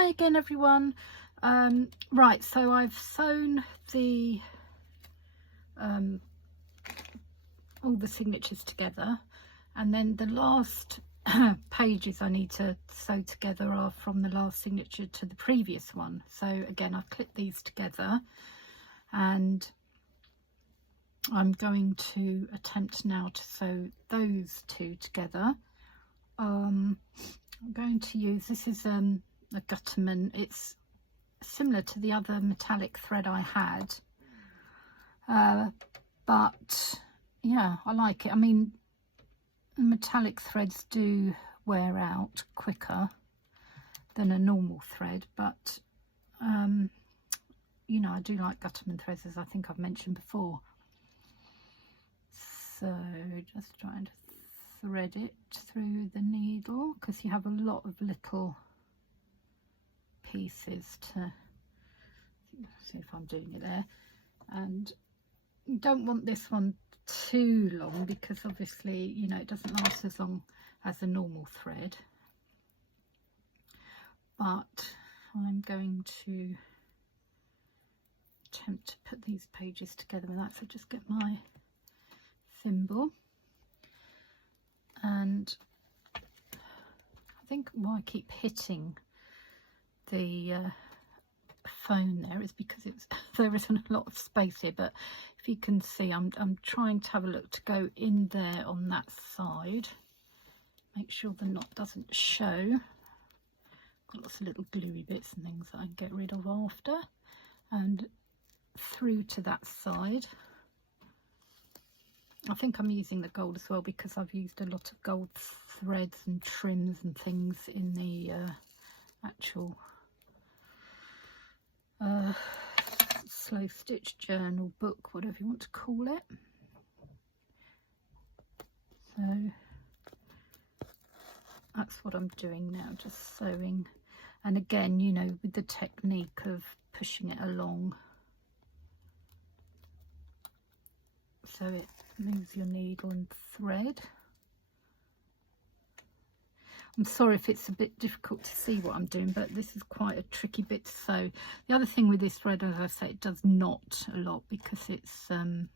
Hi again everyone. Right, so I've sewn the all the signatures together, and then the last pages I need to sew together are from the last signature to the previous one. So again, I've clipped these together and I'm going to attempt now to sew those two together. I'm going to use, this is a Gutermann. It's similar to the other metallic thread I had, but yeah, I like it. I mean, metallic threads do wear out quicker than a normal thread, but you know, I do like Gutermann threads, as I think I've mentioned before. So just trying to thread it through the needle, because you have a lot of little pieces to see if I'm doing it there. And you don't want this one too long, because obviously, you know, it doesn't last as long as a normal thread. But I'm going to attempt to put these pages together with that. So just get my thimble, and I think why I keep hitting the phone there is because there isn't a lot of space here, but if you can see, I'm trying to have a look to go in there on that side, make sure the knot doesn't show. Got lots of little gluey bits and things that I can get rid of after, and through to that side. I think I'm using the gold as well, because I've used a lot of gold threads and trims and things in the actual slow stitch journal book, whatever you want to call it. So that's what I'm doing now, just sewing, and again, you know, with the technique of pushing it along so it moves your needle and thread. I'm sorry if it's a bit difficult to see what I'm doing, but this is quite a tricky bit to sew. The other thing with this thread, as I say, it does knot a lot, because it's you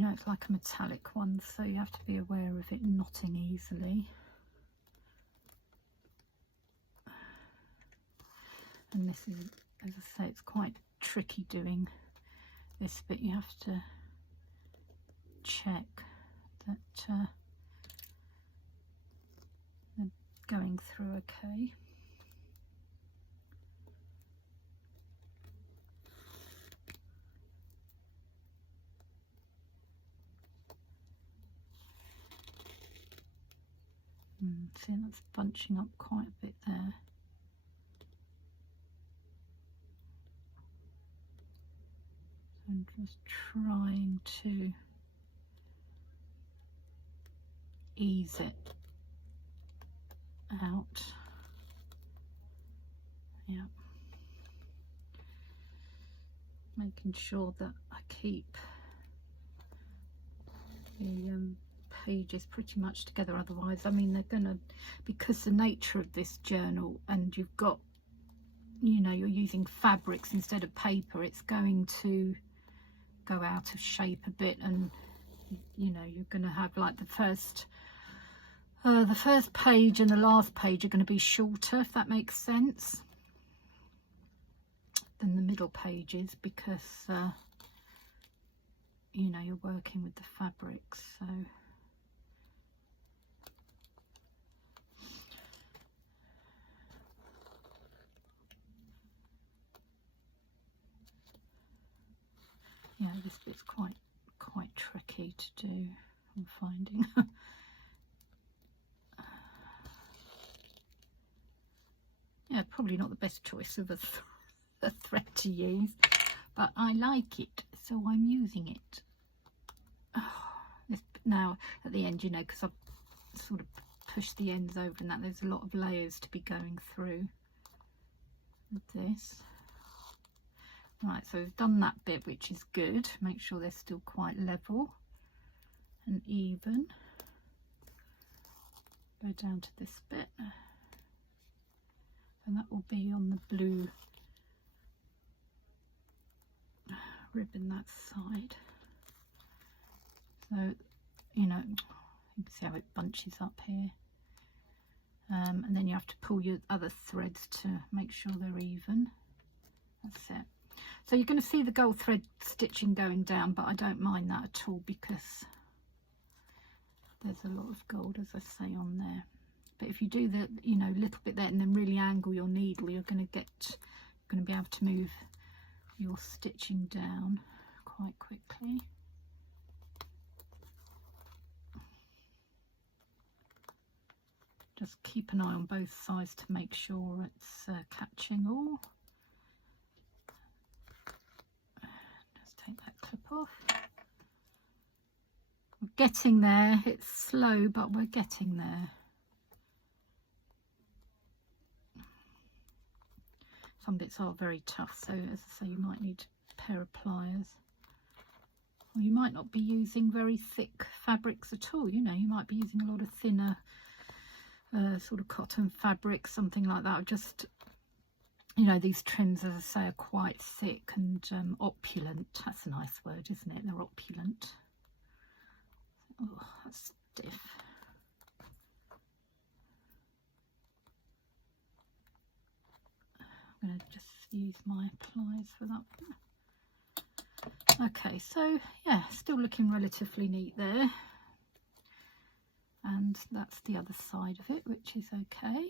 know, it's like a metallic one, so you have to be aware of it knotting easily. And this is, as I say, it's quite tricky doing this bit. You have to check that they're going through okay. See, that's bunching up quite a bit there. I'm just trying to ease it out. Yeah, making sure that I keep the pages pretty much together, otherwise, I mean, they're gonna, because the nature of this journal, and you've got, you know, you're using fabrics instead of paper, it's going to go out of shape a bit, and you know, you're going to have like the first page and the last page are going to be shorter, if that makes sense, than the middle pages, because you know, you're working with the fabrics. So yeah, this bit's quite tricky to do, I'm finding. Yeah, probably not the best choice of a thread to use, but I like it, so I'm using it. Now at the end, you know, because I've sort of pushed the ends over and that, there's a lot of layers to be going through with this. Right, so we've done that bit, which is good. Make sure they're still quite level and even. Go down to this bit. that will be on the blue ribbon that side. So, you know, you can see how it bunches up here. And then you have to pull your other threads to make sure they're even. That's it. So you're going to see the gold thread stitching going down, but I don't mind that at all because there's a lot of gold, as I say, on there. But if you do the, you know, little bit there and then really angle your needle, you're going to be able to move your stitching down quite quickly. Just keep an eye on both sides to make sure it's catching all. Just take that clip off. We're getting there. It's slow, but we're getting there. Some bits are very tough, so as I say, you might need a pair of pliers. Or you might not be using very thick fabrics at all, you know, you might be using a lot of thinner sort of cotton fabric, something like that. Just, you know, these trims, as I say, are quite thick and opulent. That's a nice word, isn't it? They're opulent. Oh, that's stiff. I'm going to just use my pliers for that one. Okay, so yeah, still looking relatively neat there. And that's the other side of it, which is okay.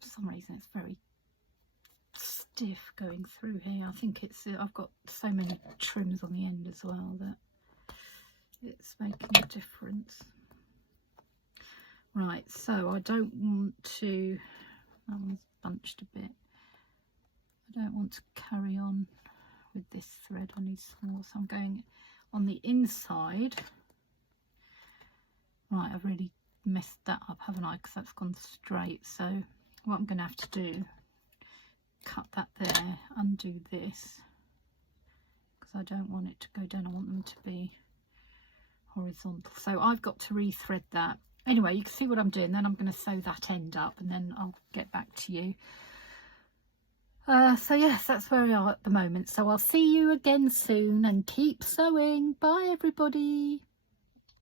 For some reason it's very stiff going through here. I think it's, I've got so many trims on the end as well that it's making a difference. Right, so I don't want to, that one's bunched a bit. I don't want to carry on with this thread, I need some more, so I'm going on the inside. Right, I've really messed that up, haven't I? Because that's gone straight. So what I'm going to have to do, cut that there, undo this, because I don't want it to go down. I want them to be horizontal. So I've got to rethread that. Anyway, you can see what I'm doing. Then I'm going to sew that end up and then I'll get back to you. So yes, that's where we are at the moment. So I'll see you again soon and keep sewing. Bye everybody.